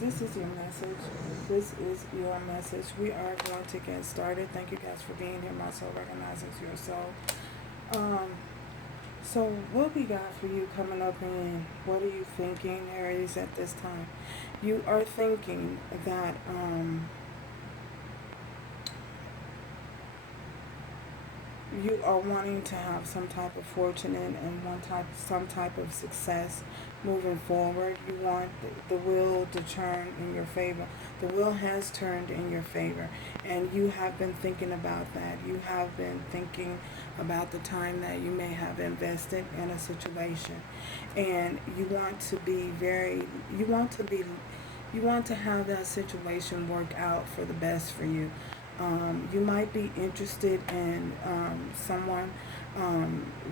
this is your message. This is your message. We are going to get started. Thank you guys for being here. My soul recognizes your soul. Um, so what we got for you coming up in what are you thinking, Aries, at this time? You are thinking that you are wanting to have some type of fortune and some type of success moving forward. You want the wheel to turn in your favor. The wheel has turned in your favor, and you have been thinking about that. You have been thinking about the time that you may have invested in a situation, and you want to have that situation work out for the best for you. You might be interested in someone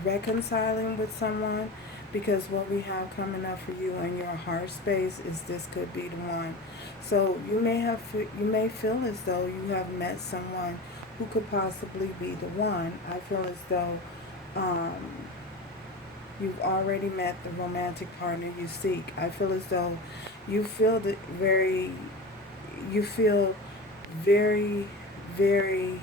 reconciling with someone, because what we have coming up for you in your heart space is this could be the one. So you may feel as though you have met someone who could possibly be the one. I feel as though you've already met the romantic partner you seek. I feel as though you feel that you feel very, very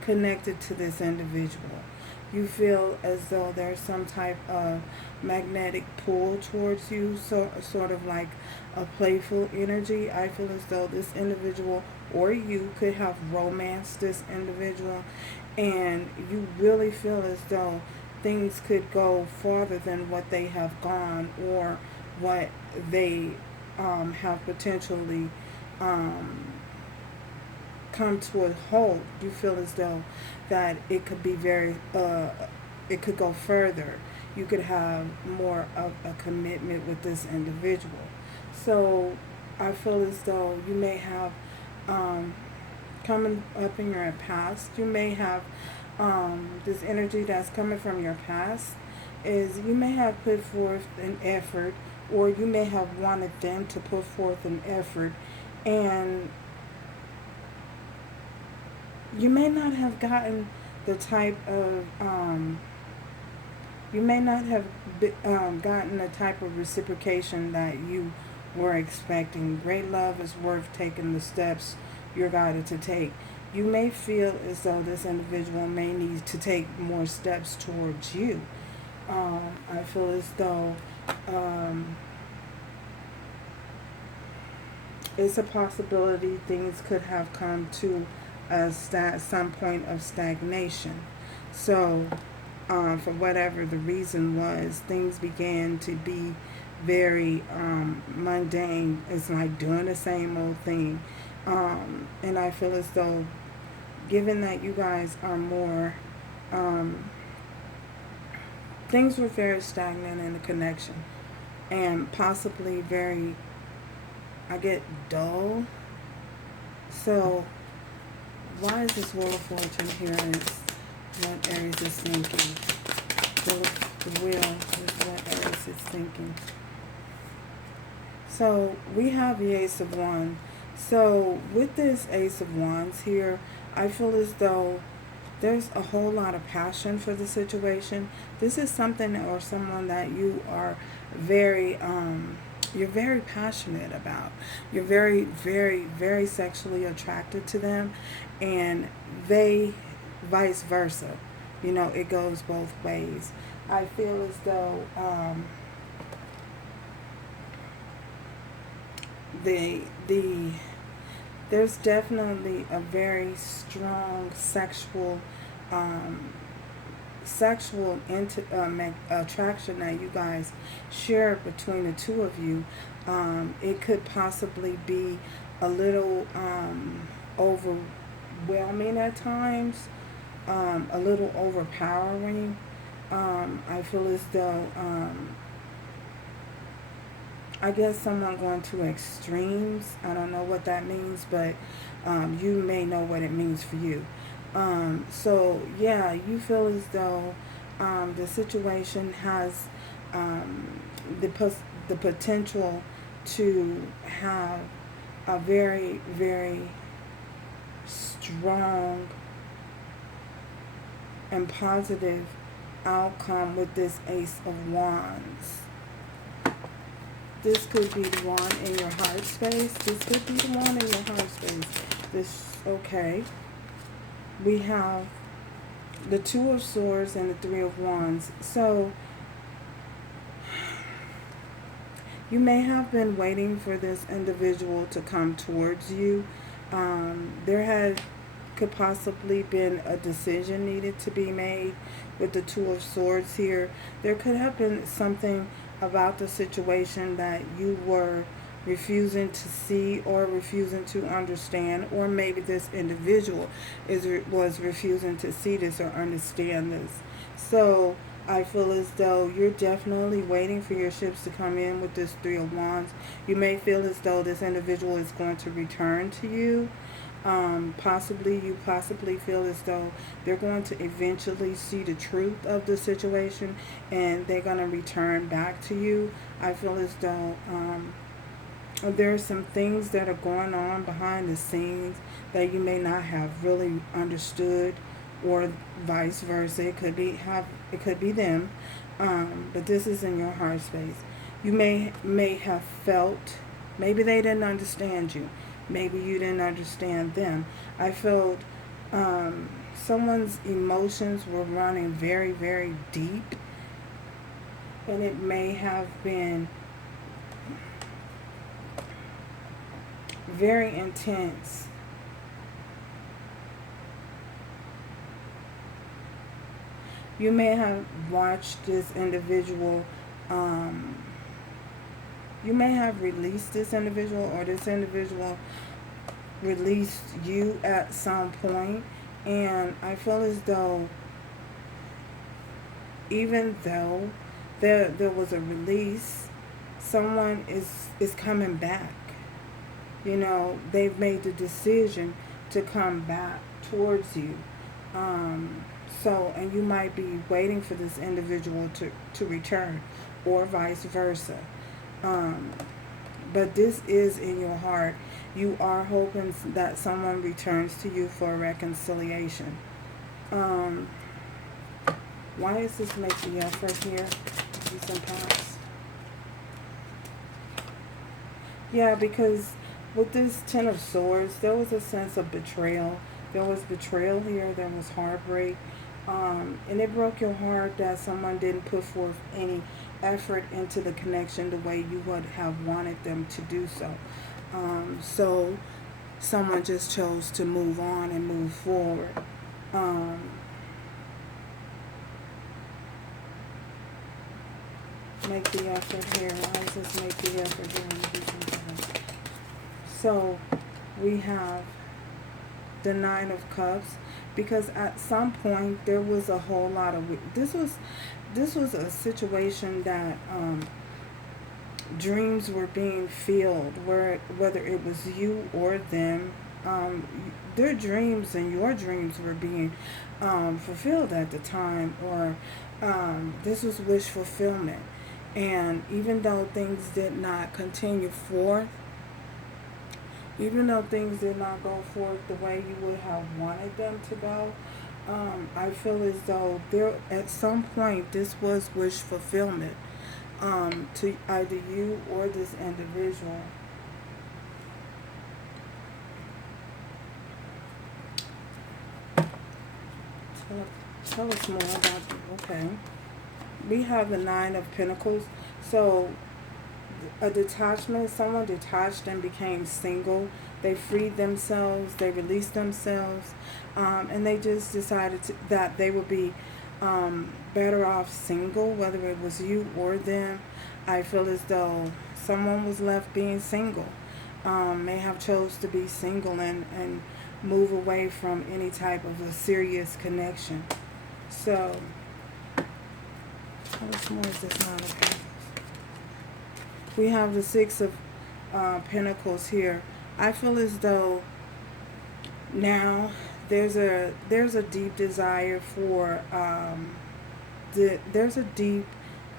connected to this individual. You feel as though there's some type of magnetic pull towards you, so sort of like a playful energy. I feel as though this individual or you could have romanced this individual, and you really feel as though things could go farther than what they have gone, or what they have potentially um, come to a halt. You feel as though that it could be it could go further. You could have more of a commitment with this individual. So I feel as though you may have um, coming up in your past. You may have this energy that's coming from your past is you may have put forth an effort, or you may have wanted them to put forth an effort, and you may not have gotten the type of you may not have gotten the type of reciprocation that you were expecting. Great love is worth taking the steps you're guided to take. You may feel as though this individual may need to take more steps towards you. I feel as though um, it's a possibility things could have come to some point of stagnation. So, for whatever the reason was, things began to be very mundane. It's like doing the same old thing. And I feel as though, given that you guys are more, um, things were very stagnant in the connection, and possibly very, I get dull. So, why is this Wheel of Fortune here? Is what Aries is thinking. The wheel is what Aries is thinking. So we have the Ace of Wands. So with this Ace of Wands here, I feel as though there's a whole lot of passion for the situation. This is something or someone that you are very you're very passionate about. You're very, very, very sexually attracted to them, and they vice versa. You know, it goes both ways. I feel as though the there's definitely a very strong um, attraction that you guys share between the two of you. It could possibly be a little overwhelming at times, a little overpowering. I feel as though I guess someone going to extremes. I don't know what that means, but you may know what it means for you. So yeah, you feel as though the situation has the potential to have a very, very strong and positive outcome with this Ace of Wands. This could be the one in your heart space. This could be the one in your heart space. This, okay. We have the Two of Swords and the Three of Wands. So, you may have been waiting for this individual to come towards you. There had could possibly been a decision needed to be made with the Two of Swords here. There could have been something about the situation that you were refusing to see or refusing to understand, or maybe this individual was refusing to see this or understand this. So I feel as though you're definitely waiting for your ships to come in with this Three of Wands. You may feel as though this individual is going to return to you. You possibly feel as though they're going to eventually see the truth of the situation and they're going to return back to you. I feel as though there are some things that are going on behind the scenes that you may not have really understood, or vice versa. It could be them, but this is in your heart space. You may have felt, maybe they didn't understand you, maybe you didn't understand them. I felt someone's emotions were running very, very deep, and it may have been very intense. You may have watched this individual, you may have released this individual, or this individual released you at some point. And I feel as though, even though there was a release, someone is coming back. You know, they've made the decision to come back towards you. And you might be waiting for this individual to return, or vice versa. But this is in your heart. You are hoping that someone returns to you for a reconciliation. Why is this making the effort here? Maybe some past. Yeah, because with this Ten of Swords, there was a sense of betrayal. There was betrayal here. There was heartbreak. And it broke your heart that someone didn't put forth any effort into the connection the way you would have wanted them to do so. So someone just chose to move on and move forward. Make the effort here. Why does this make the effort here? So we have the Nine of Cups, because at some point there was a whole lot of this was a situation that dreams were being filled, whether it was you or them. Their dreams and your dreams were being fulfilled at the time, or this was wish fulfillment. And even though things did not continue forth, even though things did not go forth the way you would have wanted them to go, I feel as though there, at some point, this was wish fulfillment to either you or this individual. Tell us more about, okay. We have the Nine of Pentacles. So a detachment, someone detached and became single. They freed themselves, they released themselves, and they just decided that they would be better off single, whether it was you or them. I feel as though someone was left being single, may have chose to be single and move away from any type of a serious connection. So, how much more is this Nine of Pentacles? We have the Six of Pentacles here. I feel as though now there's a deep desire for there's a deep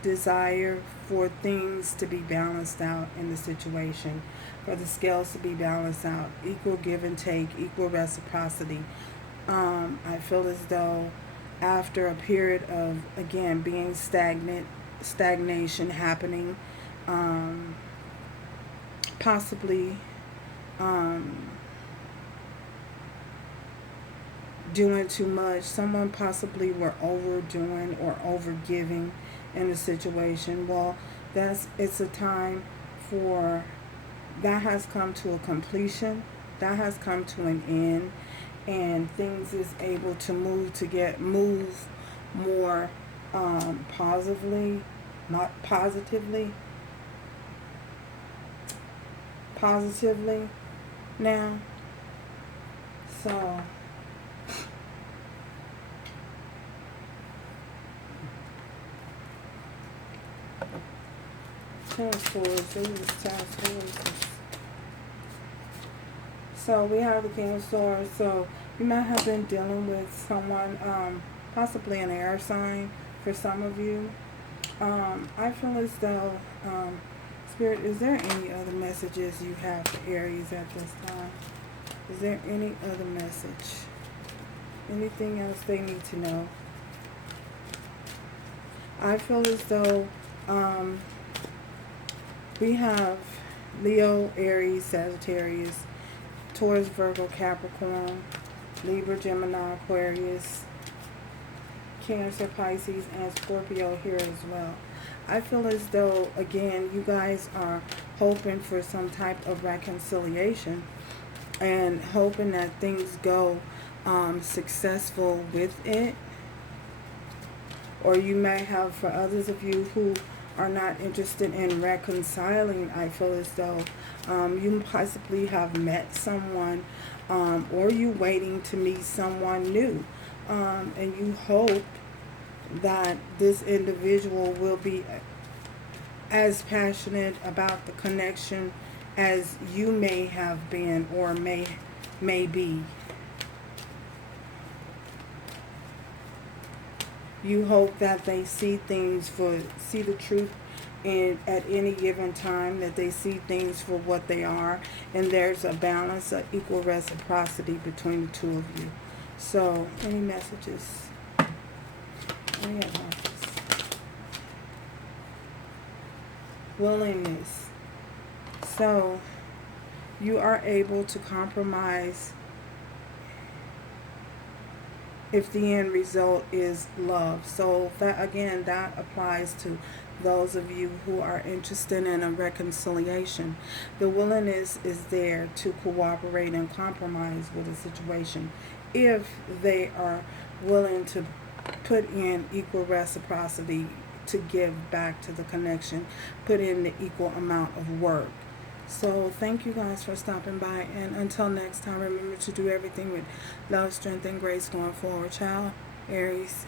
desire for things to be balanced out in the situation, for the scales to be balanced out, equal give and take, equal reciprocity. I feel as though after a period of, again, being stagnation happening, possibly doing too much. Someone possibly were overdoing or overgiving in a situation. Well, it's a time for that has come to a completion. That has come to an end, and things is able to move more positively, not positively now. So Ten of Swords. This is Ten of Swords. So we have the King of Swords. So you might have been dealing with someone, possibly an air sign for some of you. I feel as though, Spirit, is there any other messages you have for Aries at this time? Is there any other message? Anything else they need to know? I feel as though we have Leo, Aries, Sagittarius, Taurus, Virgo, Capricorn, Libra, Gemini, Aquarius, Cancer, Pisces, and Scorpio here as well. I feel as though, again, you guys are hoping for some type of reconciliation and hoping that things go successful with it. Or you may have, for others of you who are not interested in reconciling, I feel as though you possibly have met someone, or you waiting to meet someone new, and you hope that this individual will be as passionate about the connection as you may have been or may be. You hope that they see the truth at any given time, that they see things for what they are, and there's a balance, of equal reciprocity between the two of you. So, any messages? Any advice? Willingness. So, you are able to compromise if the end result is love. So that, again, that applies to those of you who are interested in a reconciliation. The willingness is there to cooperate and compromise with a situation if they are willing to put in equal reciprocity to give back to the connection, put in the equal amount of work. So thank you guys for stopping by, and until next time, remember to do everything with love, strength, and grace going forward, child. Aries.